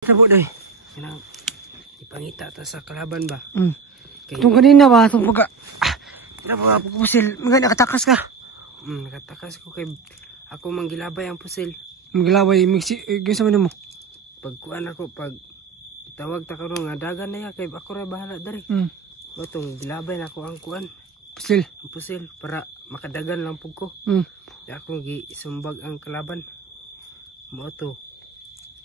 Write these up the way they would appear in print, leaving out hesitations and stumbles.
Sabo day. Kanang ipangita ta sa kalaban ba? Itong kanina ba, itong pagpusil, mga nakatakas ka. Nakatakas ko kay ako manggilabay ang pusil. Maglaway, gisa man mo. Pagkuan ako, pag tawag ta karon nga dagan na ya, kay ako ra bahala dari. Otong gilabay na ako ang kuan. Pusil. Ang pusil, para makadagan lang pug ko. Kaya ako gisumbag ang kalaban. Mo to.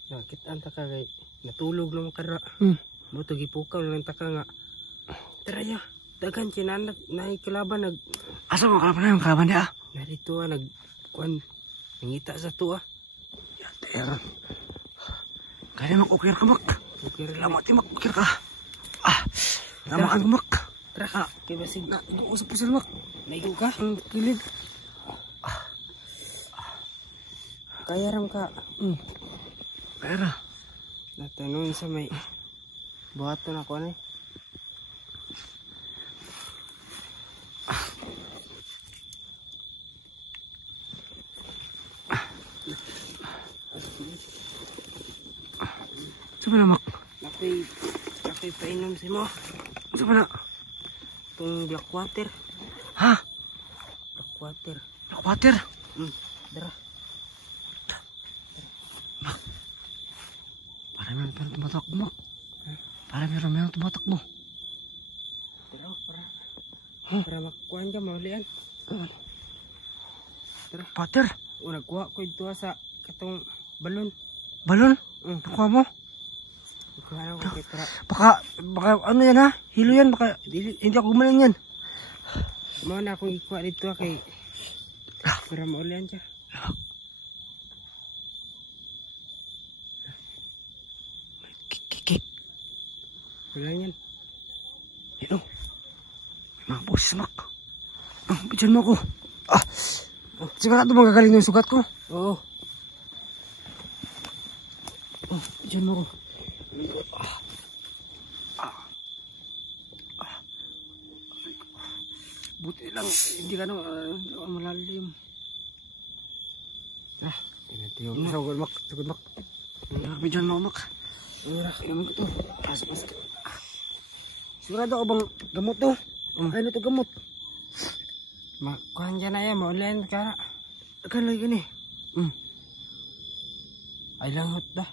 Nakitaan ta ka kay natulog lang kara. Mo to gipukaw lang ta ka nga. Tara ya, dagan kinanak na kalaban nag. Asa mo kalaban yung kalaban niya? Narito nag kuan nangita sa tuwa. Yater. Kaya mag-ukir ka mak. Lama ti mag-ukir ka. Lama ka mak. Tara, kay basig na doon sa pusil mak. naigo ka. Ang kilid. Kaya ram ka. Pera. Natanong sa may buhaton ako na eh. Saan na mak? Napay painom si mo. Saan na? Itong black water. Ha? Black water. Black water? Dara. Mak. Para meron pa tumatak mo mak. Para meron tumatak mo. Dara, para makukuhan ka, maulian. Dara. Water? O, nagkuha ko ito sa katong balon. Balon? Nakuha mo? Nagkuha na ko kay para. Baka ano yan ha? Hilo yan, baka hindi ako gumaling yan. Mau na akong ikuha dito kay para maulian siya. Kikik. Wala yan. Yan o. May mga boses mak. Bidyan mo ako. Sigurado magagaling yung sugat ko. Oo. Bidyan mo ako. Buti lang, hindi ka na malalim. Sugod mak. Bidyan mo mak. Inumin ko to. Sigurado ka bang gamot to? Ano to gamot? Makuhan dyan na yan, maulian ka na. Akan lagi gini. Ay langot dah.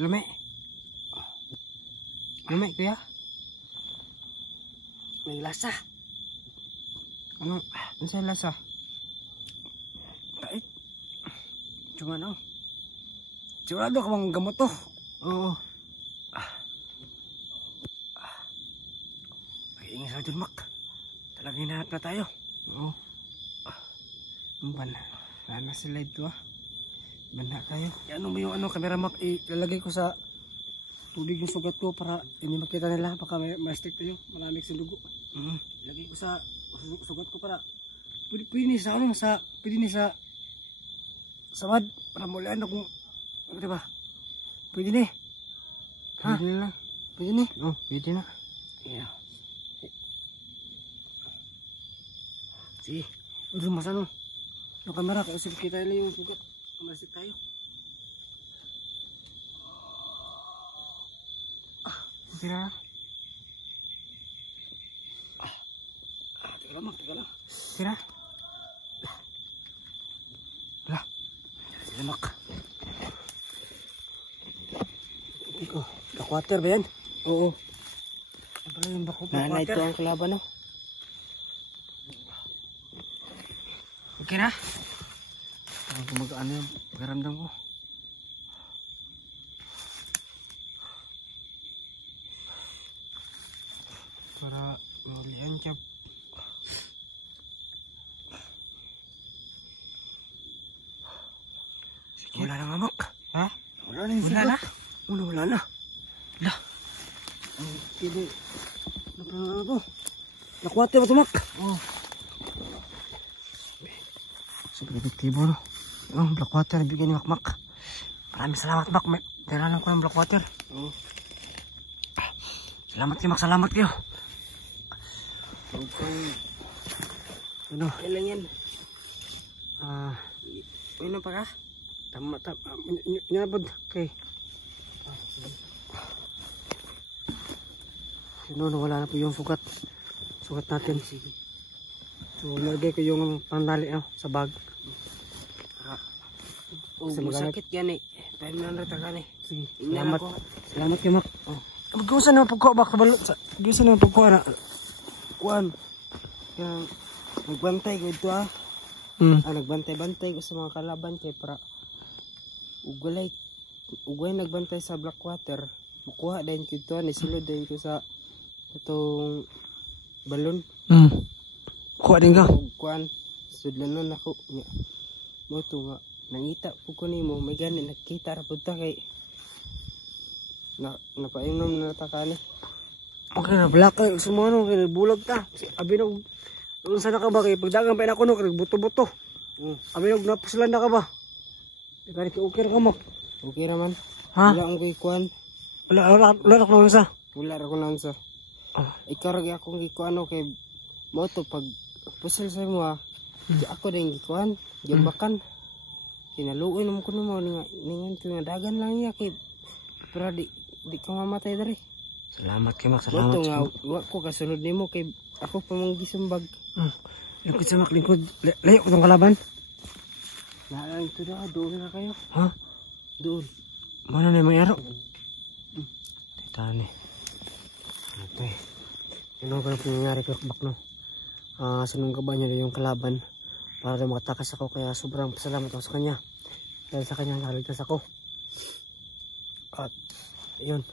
Lume. Lume kuya. May lasa. Ano sa lasa? Pait. Cuma no. Sigurado ka bang gamot to? Oo. Pag-iingat sa dun mak. Talagang hinahanap na tayo. Oo. Bana sila ito Bana kayo. Ano mo yung camera mak, ilalagay ko sa tubig yung sugat ko para hindi makita nila. Baka may stick tayo, malamig sa dugo. Ilagay ko sa sugat ko para pwede ni sa pwede ni sa samad para mulaan akong diba? Pwede ni. Ha? Pwede na. Pwede ni. Oo, pwede na. Yeah. Sige, udah mas ano. Yung kamera, kasi kita nila yung sugat. Kamasik tayo. Okay na. Teka lang mak, teka lang. Okay na. Wala. Sige mak. Iko, black water ba yan? Oo. Ano pala yung black Na water? ito ang kalaban no. Okay na? Parang gumagaan yung pagkaramdam ko. Para maulian siya. Wala na nga mak. Ha? Wala na yung Wala sugat. na? Wala na. Wala. Hindi. Ano to? Black water ba ito mak? Oo. Super epektibo no. Black water, bigyan ni Makmak. Maraming salamat Mak. Kailangan ko ng black water. Salamat kayo Mak, salamat kayo. Huwag kang Ano? kailan yan. ano pa ka? Tama. Nyabod. Okay. Wala na po yung sugat. Sugat natin. Sige. So, nalagay ko yung panali sa bag. Masakit yan eh. Tayo mo na ratakan eh. Sige. Salamat. Salamat kayo, Mak. Mag-usan naman pagkuha, Mak. Mag-usan naman pagkuha na. Kuan. Nagbantay ko ito nagbantay-bantay ko sa mga kalaban kay para ugay nagbantay sa Blackwater. Makuha din ko ito. Nisulod din ko sa itong balon. Kuha din ka? Kuan. Sudlanon ako. Mo ito nga. Nangita po ko ni mo. May gani. Nakita ra po ta kay napainom na takani. Okay na. Black kayo. Sumano. Bulag ta. Abi na. Nung sana ka ba? Kaya pagdagang pa na ako. Buto-buto. Abi na. Napuslan na ka ba? Okay ka, Mak. Okay raman. Ha? Wala akong kuan. Wala ako na sa. Wala ako na sa. Ikarag akong gikuan kay mo to pag pusal sa mo di ako din gikuan gibakan kinaluoy naman ko mo ningan ko nga dagan lang niya kay para di ka mamatay dere. Salamat kay Mak, salamat. Mo nga wa ko kasunod nimo kay ako pa mong gisumbag. Yung kitsa Mak lingkod layo ko tong kalaban. Naalang ito na doon na kayo. Ha? Doon. Mana na may araw? Tani. Ito eh. Yun ang nangyari kay Bak, no? Sinunggaban niya yung kalaban para rin makatakas ako, kaya sobrang pasalamat ako sa kanya. Dahil sa kanya naligtas ako. At yun.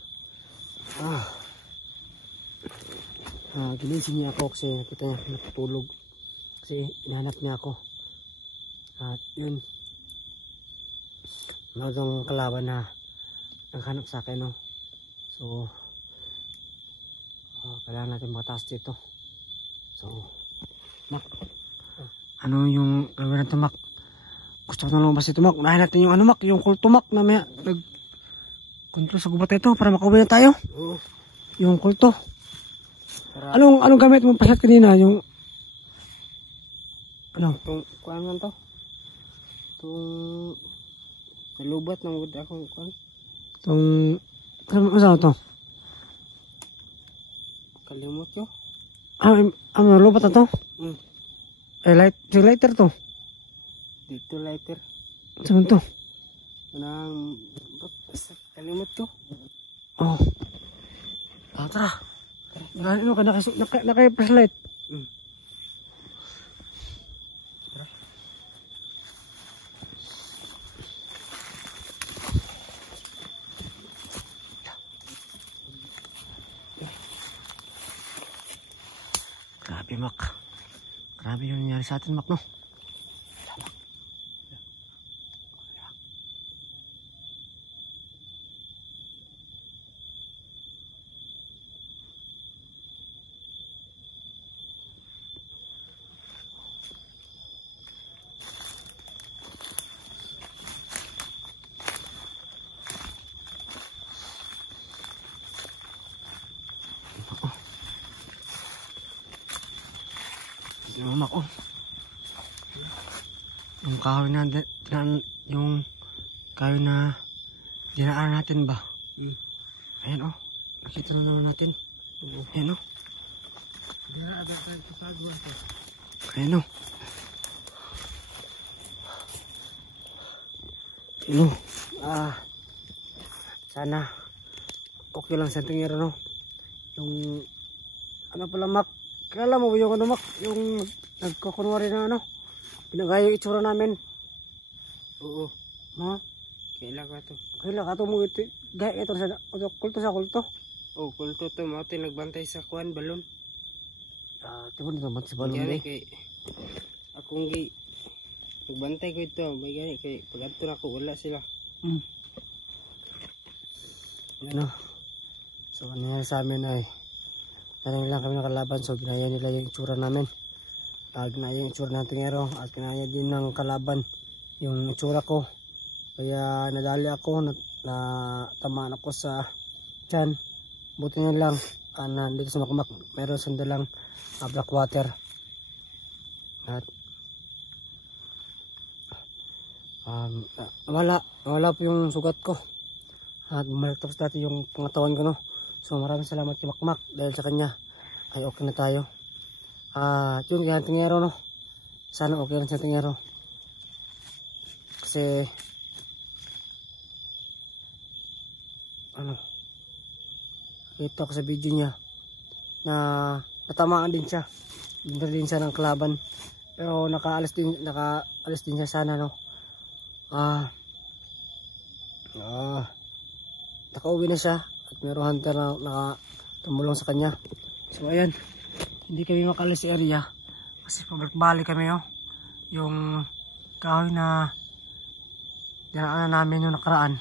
Ginising niya ako kasi nakita niya natutulog. Kasi inahanap niya ako. At yun. Magandang kalaban na naghanap sa akin, no? So kailangan natin mataas dito. So Mak, ano yung gagawin natin, Mak? Gusto ko na lumabas dito, Mak. Unahin natin yung Mak, yung kulto, Mak, na may nag-control sa gubat ito para makauwi na tayo. Yung kulto. Anong gamit mo pasat kanina? Yung itong kuan man to. Itong nalubat ng gud akong kuan. Ano to? Kalimot yo. Nalubat na to? Lighter to? Dito lighter. Saan to? Nang kalimot to. Tara. Gano'n ka naka-flashlight? Tara. Grabe, Mak. Grabe yung nangyari sa atin, Mak, no? Mak, yung kahoy na yung kahoy na dinaan natin ba? Ayan, nakita na naman natin. Ayan, ayan, sana okay lang sa tingin, no? Yung ano pala, Mak, kilala mo ba yung Mak, yung nagkakunwari na pinagaya yung itsura namin? Oo. Ha? Kailan ka to? Kailan ka to mo ito? Gaya ito sa kulto sa kulto? Kulto to. Mga ito nagbantay sa kuan balon. Tiba nito ba sa balon Gani kay akong nagbantay ko ito. May gani kay pag ato na ko wala sila. So nangyari sa amin ay narin lang kami nakalaban, so ginaya nila yung itsura namin. Ginaya yung itsura ng tingero at ginaya din ng kalaban yung itsura ko. Kaya nadali ako, tamaan ako sa tiyan. Buti na lang dito sa Makmak meron sandalang Blackwater. At Wala po yung sugat ko. At bumalik tapos dati yung pangatawan ko, no. So maraming salamat kay Makmak dahil sa kanya ay okay na tayo. Yun kaya tingero, no. Sana okay lang sa tingero. Kasi kita ko sa video niya na natamaan din siya. Hindi din siya ng kalaban. Pero nakaalis din siya sana, no. Nakauwi na siya at mayroong hunter na nakatumulong sa kanya. So ayan, hindi kami makaalis sa area kasi pabalik-balik kami, oh. Yung kahoy na dinaanan namin yung nakaraan,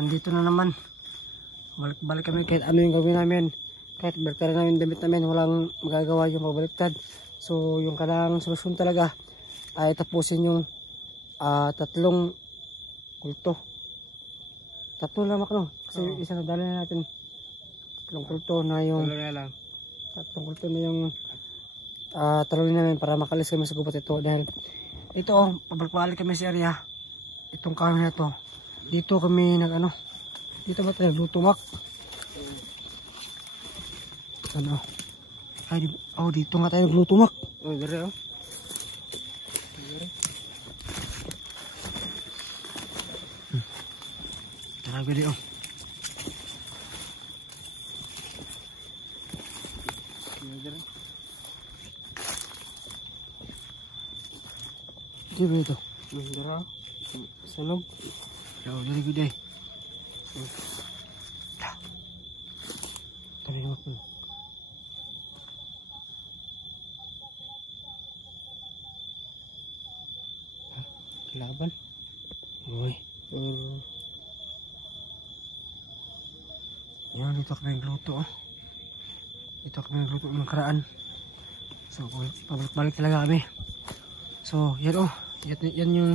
nandito na naman. Balik kami kahit ano yung gawin namin, kahit baliktad namin damit namin, walang magagawa yung pabaliktad. So yung kailangang solusyon talaga ay tapusin yung 3 kulto. 3 lang, no? Kasi isa na dali na natin 3 kulto na yung 3 kulto na yung talunin namin para makalis kami sa gubat ito. Dahil ito, pabalik kami sa area, itong kahoy na ito, dito kami dito ba tayo naglutumak? Dito nga tayo naglutumak. Dire, oh. Tara, gede, oh. Gede ito. Dire, sunog. Jadi gede. Tadi aku. Kelaban. Oi. Yan, dito kami nagluto, oh. Dito kami nagluto ng nakaraan. So, pabalik talaga kami. So, yan, oh. Yan yung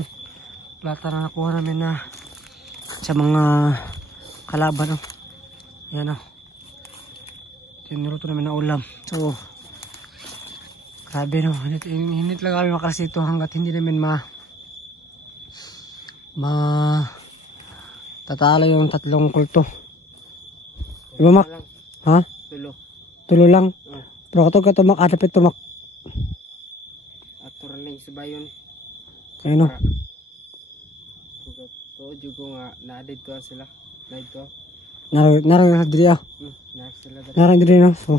plata na nakuha namin na sa mga kalaban, oh. Yan, oh. Tinuruto namin na ulam. So, grabe, no. Hindi talaga kami makalas ito hanggat hindi namin tatala yung 3 kulto. Diba, Mak? Ha? Tulo lang? Pero katog tumak, adapit tumak. Ato rin sa bayon. Ayun, no. To jugo nga naadid to sila. Dito. Narang diri, ah. Narang diri, no. So,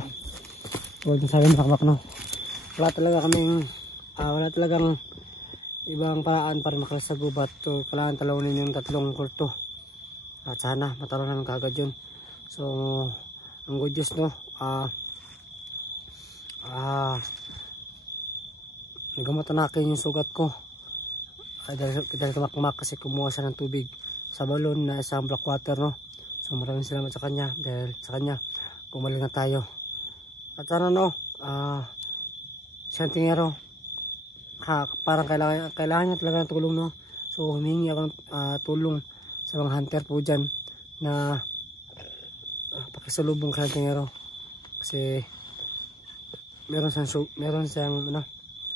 huwag sabi Makmak, no. Wala talagang ibang paraan para makalas sa gubat. So, kailangan talawin yung 3 kulto. At sana matalo namin kagad yun. So, ang good news, no. Nagamatan yung sugat ko. Dahil sa Makmak kasi kumuha siya ng tubig sa balon na isang black water, no. So maraming salamat sa kanya, dahil sa kanya gumaling na tayo. At sana, no, siyang tingero, parang kailangan niya talaga ng tulong, no. So humingi ako ng tulong sa mga hunter po dyan na pakisalubong sa tingero kasi meron siyang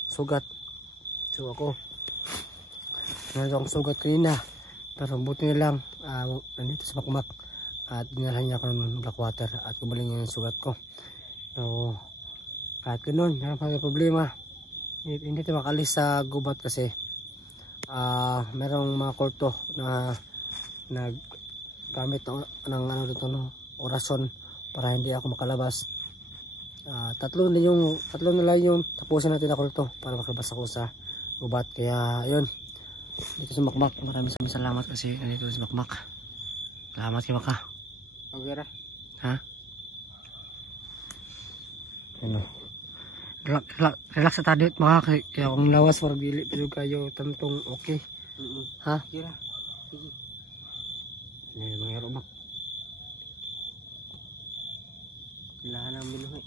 sugat. So ako, meron akong sugat kanina, pero buti na lang nandito sa Makmak at dinalhan niya ako ng black water at gumaling niya yung sugat ko. So kahit ganun, meron pa problema, hindi tayo makalis sa gubat kasi merong mga kulto na naggamit ng orasyon para hindi ako makalabas. Tatlo na lang yung tapusin natin na kulto para makalabas ako sa gubat. Kaya yun, dito sa Makmak, maraming salamat kasi nandito sa Makmak. Salamat kay Maka. Okay ra. Ha? Ano? Relax sa tadit Maka, kaya kung lawas warag dili pero kayo tantong okay. Ha? Okay ra. Sige. Ano mga rumak? Ilahan ang binuhi.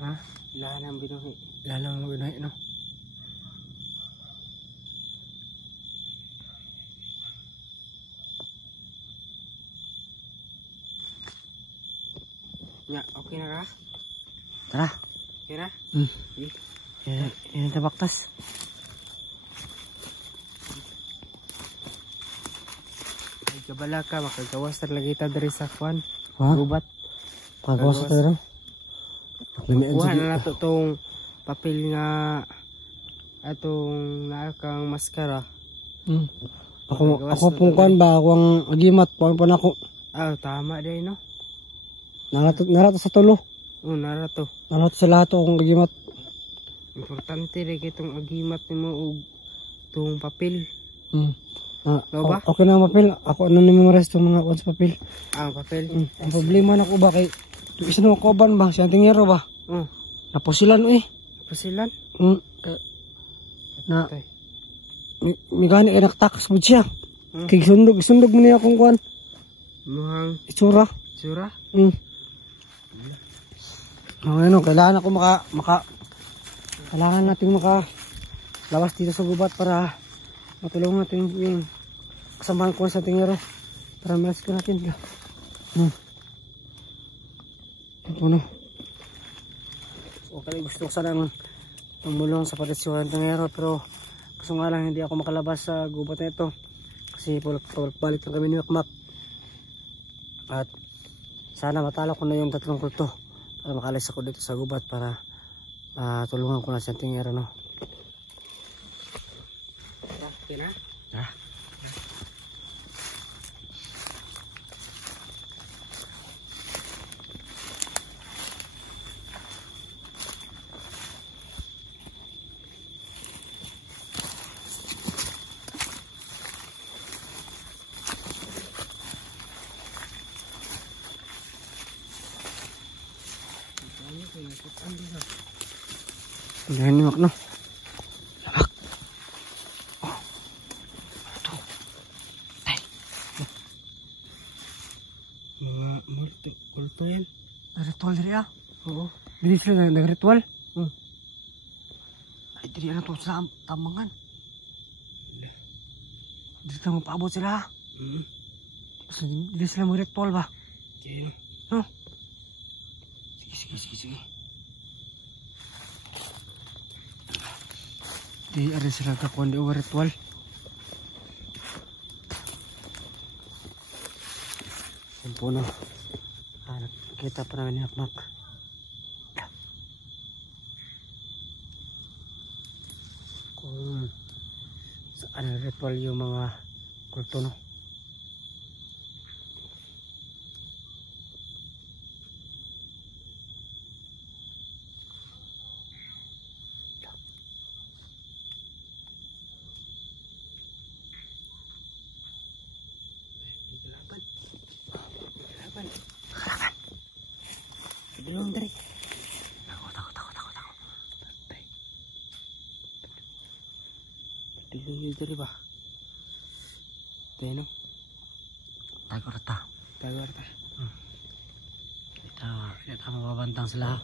Ha? Ilahan ang binuhi. Ilahan ang binuhi, no? Ya, okay na ka? Tara. Okay na? Yan ang tabaktas. kabala ka, makagawas talaga kita dari sa kwan. Ha? Gubat. Pagawas sa tayo. Kuha na nato tong papel nga atong naakang maskara. Ako pong kwan ba, ako ang agimat, pang ako. Ah, tama day no. Narato sa tulo. Narato. Narato sa lahat akong agimat. Importante rin itong agimat nimo og tong papel. Ba? Okay na ang papel. Ako ano memorize itong mga kwan sa papel. Papel. Ang problema na ko ba kay isa na makoban ba, siyang tingero ba? Naposilan Naposilan? Na may gani kay naktakas mo siya. Kay sundog mo niya akong kwan. Muhang itsura. Itsura? Ano, kailangan ako kailangan natin lawas dito sa gubat para matulungan natin yung kasamahan ko sa tingero para ma-rescue natin. Ano? Okay, gusto ko sanang tumulong sa pagkasuhan ng tingero pero kaso nga lang hindi ako makalabas sa gubat na ito kasi balik lang kami ni Makmak at sana matalo ko na yung 3 kulto para makalis ako dito sa gubat para tulungan ko na sa tingero, no? Okay na? Ganyan ni Mak, no? Mak. Ito. Ay. Mga multo yan. Ritual diri Oo. Bilis sila nag-ritual? Ay, diri na to sa tamangan. Diri na mapaabot sila. Basta diri sila mag-ritual ba? Okay. No? Sige. Di ada sila kakuan di ritual. Sempuno. Kita pernah ni Makmak. Kung saan ritual yung mga kulto, no? Belum dari. Takut. Dulu dari bah. Teno. Takut rata. Kita mababantang sila.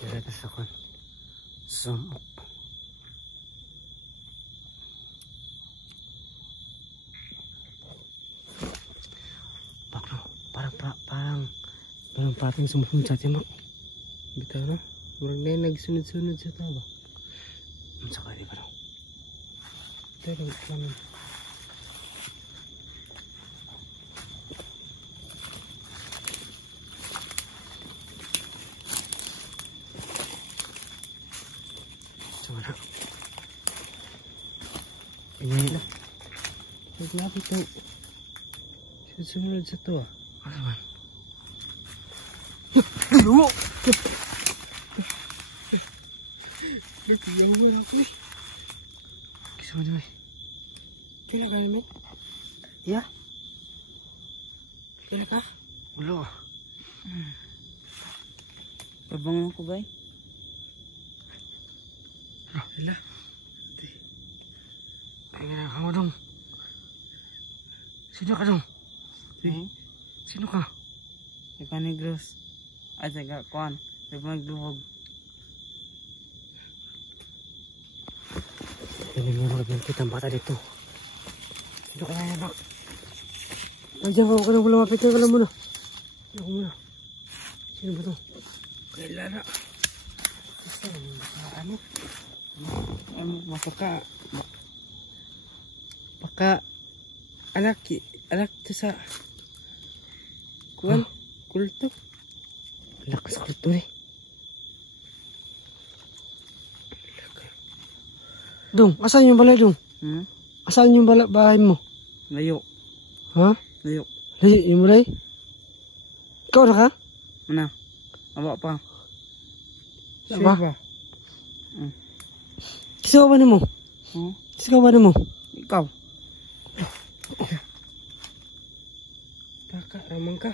Kira ka sa kon. Sumok. Baklo, parang pating sumusunod sa timak. Bitaw na. Murag na nagsunod-sunod sa tao ba? Ang sakali ba no? Pero naman. Sama. Ini lah. Kenapa tu? Sunod sa to ah. Ano man? Hello! Nagsiyaw mo ako eh. Kisama naman. Kailan ka naman? Ya? Kailan ka? Wala. Pabangan ko ba eh? Hala. Ay nga, ako dong. Sino ka dong? Sino ka? Ikaw ni Gross. At saka kuhan. Magduhog. Pinimurag yung kitang bata dito. Sino kaya yan, Bak? Nandiyan ka, huwag ka nang lumapit. Wala muna. Ako muna. Sino ba to? Kay Lara. Ano? Baka anak anak to sa kuan kulto. Lakas kulto eh. Dong, asan yung balay dong? Asan yung bahay mo? Layo. Ha? Layo. Layo yung balay? Ikaw na ka? Mana? Aba pa. Siapa? Siapa ba mo? Siapa ba mo? Ikaw. Taka ramang ka.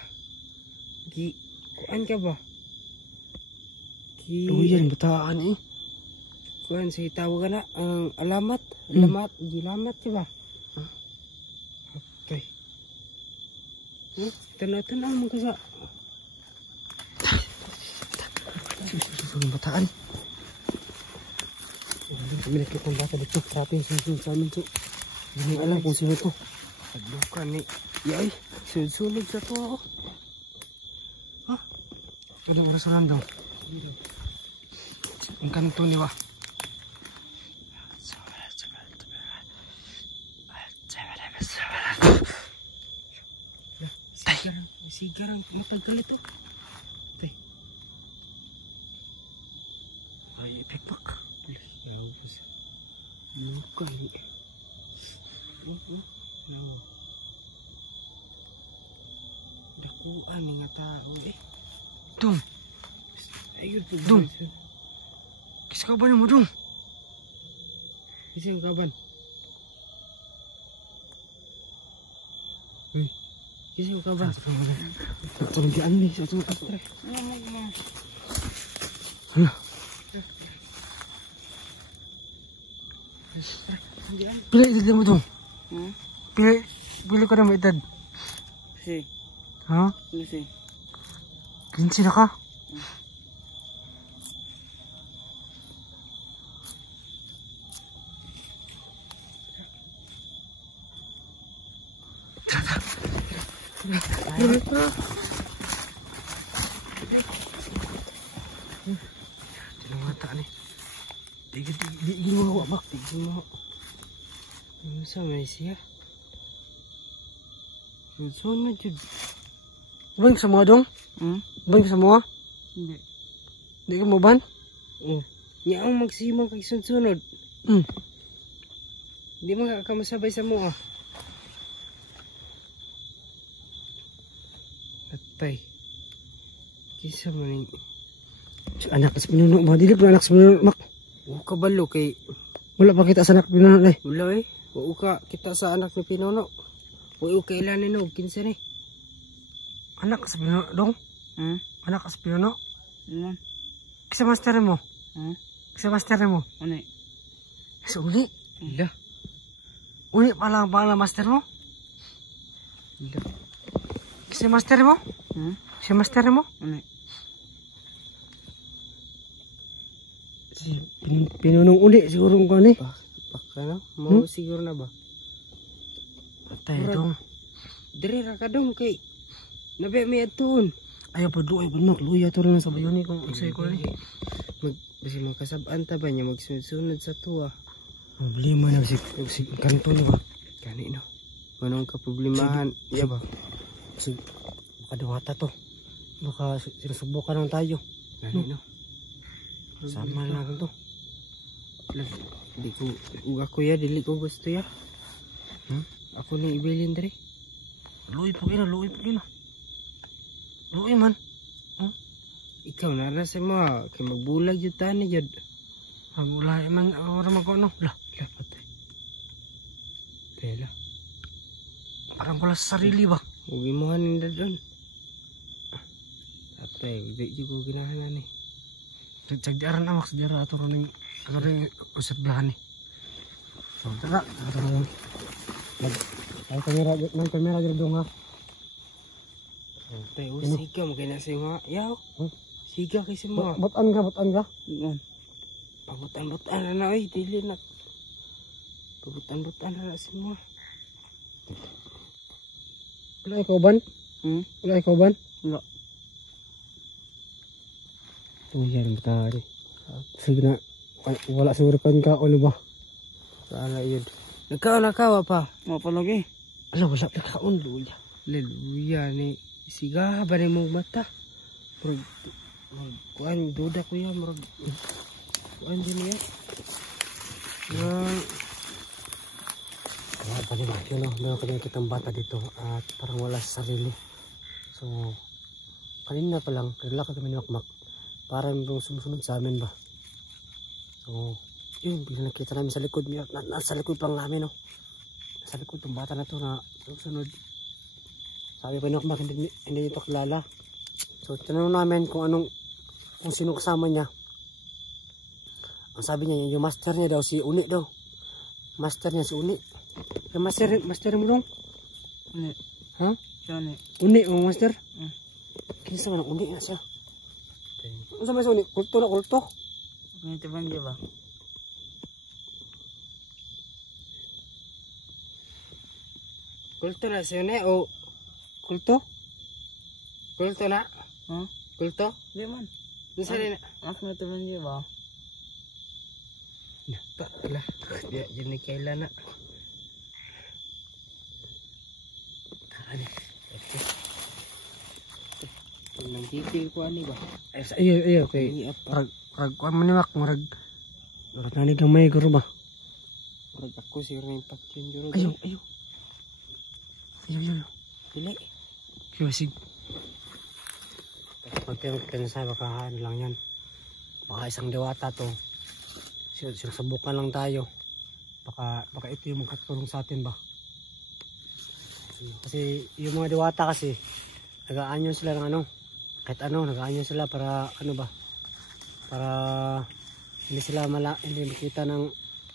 Kuan ka ba? Oh yan, bataan eh. Kuan sa tawag na ang alamat. Gilamat siya ba? Okay. Tanaw mo ka sa susunod bataan. Kami nakita ng bata dito. Grabe yung susunod sa amin to. Hindi mo alam kung sino to. Pagluka ni Yay. Sunod sa to ako. Ha? Ano oras na lang daw? Ang kanto ni Wa. Sigar ang matagal ito. Tay. Ay, ipikpak. Luka ni. No. Dakuan ni nga tao eh. Dong. Ayun po. Dong. Kisa ka ba mo dong? Isa yung kaban. Uy. Kisa yung kaban. Tulong diyan ni. Sa itong astre. Hala. Pila edad mo dong? Pila ka na mo edad? Si. Ha? Si. 15 na ka? Jangan mata ni. Di mo mak, di mo. Sa Malaysia. Sunod jud. Ban ka sa mga dong? Ban ka sa mga? Hindi. Di ka mo ban? Oh. Nya ang magsimang kay sunod. Di man ka masabay sa mo ah. Atay. Kisa man ni Anak sa pinuno, mga dilip na anak sa pinuno, mak. o kabalo kay Wala pa kita sa anak pinuno eh. wala eh. Wa ka kita sa anak ni Pinuno. Wa kailan ni no kinsa ni. Anak sa pinuno dong? Anak sa pinuno? Kisa master mo? Kisa master mo? Ano? Sa uli? Ila. Uli pa lang master mo? Ila. Kisa master mo? Kisa master mo? Ano? Si pinunong uli siguro ko ni. Baka na? Mau siguro na ba? Patay dong. Diri ra ka dong kay nabe mi adton. Ayaw pa doon, mak. Luya to rin sa bayoni kung unsay ko ni. Basi magkasabaan ta ba niya magsunod sa tuwa. Problema na si kanto ni ba? Kani no. Manong ka problemahan, iya ba? So, baka dawata to. Baka sinusubukan lang tayo. Kani no. Sama na natin to. Di ko ako ya dili ko gusto ya. Ako ni ibilin diri. Luoy po kina. Luoy man. Ikaw na sa mo kay magbulag jud tani jud. Ang ulay man ora man ko no. Lah, Patay. Tela. parang wala sa sarili ba? Ugi mo hanin dadon. Patay, di ko ginahanan ni. Cagdiaran amak sa dira ato ring usap blahan ni. So, tara, ato na. Nang kamera dito dong ha. Patay, siga mo kay na sa mga yaw. Siga kay sa mga. Butan ka. Pabutan-butan na oy, dili na. Pabutan-butan na sa mga. Wala ikaw ban? Wala ikaw ban? Wala. Yan tadi. Sige na. Wala siguro kan ka ano ba? Sana yun. Nakaw pa. Apa lagi? Ala, wala pa kaon, luya. Hallelujah ni siga ba ni mong mata. Murag kuan duda ko ya murag kuan din niya. Kaya pa naman yun, no? Meron kami kitang bata dito at parang wala sa sarili. So, kanina pa lang, naglalakad kami ni Makmak. Parang nung sumusunod sa amin ba. So, yun, bigla nakita namin sa likod. Nasa likod pang namin, no? Nasa likod ng bata na to na sumusunod. Sabi pa ni Makmak, hindi nito kilala. So, tinanong namin kung sino kasama niya. Ang sabi niya, yung master niya daw, si Uni daw. Master niya si Uni. Yung master mo dong? Uni. Ha? Siya ni. Uni, yung master? Kinsa man ang Uni nga siya. Ano sa Uni? Kulto na kulto? Ganito ba niya ba? Kulto na siya ni o Kulto? kulto na? Ha? Kulto? Hindi man. Isa rin na. Ako na ito man niya ba? Lah, ya jadi kaila na. Tani. Nang titil ko ani ba? Iyo, kay rag kuan man ni Mak, murag nanig ang may guro ba? Murag ako siguro yung patyon juro. Ayo. Dili. Kiwasig. Pagkakita sa baka ano lang yan. Baka isang diwata to. Subukan lang tayo. Baka ito yung magkatulong sa atin ba. Kasi yung mga diwata kasi nag-aanyo sila ng ano. Kahit ano, nag-aanyo sila para ano ba. Para hindi sila hindi makita ng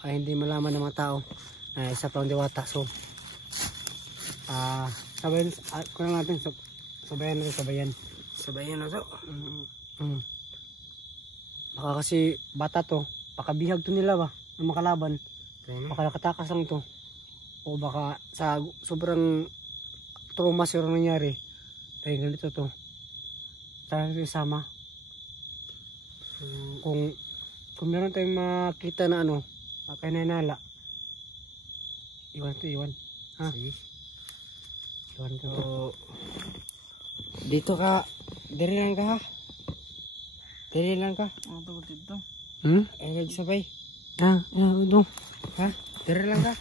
hindi malaman ng mga tao na isa pa ang diwata. So sabayan kung natin sabayan na to. Baka kasi bata to, baka bihag to nila ba ng makalaban. Baka nakatakas lang to. O baka sa sobrang trauma siguro nangyari. Dahil ganito to. Tayo isama. Kung meron tayong makita na ano, kay Nanala. Iwan. Ha? Iwan ko to. Dito ka. Diri lang ka ha. Diri lang ka. Ano to dito? Ay nagsabay. Dong. Ha? Diri lang ka.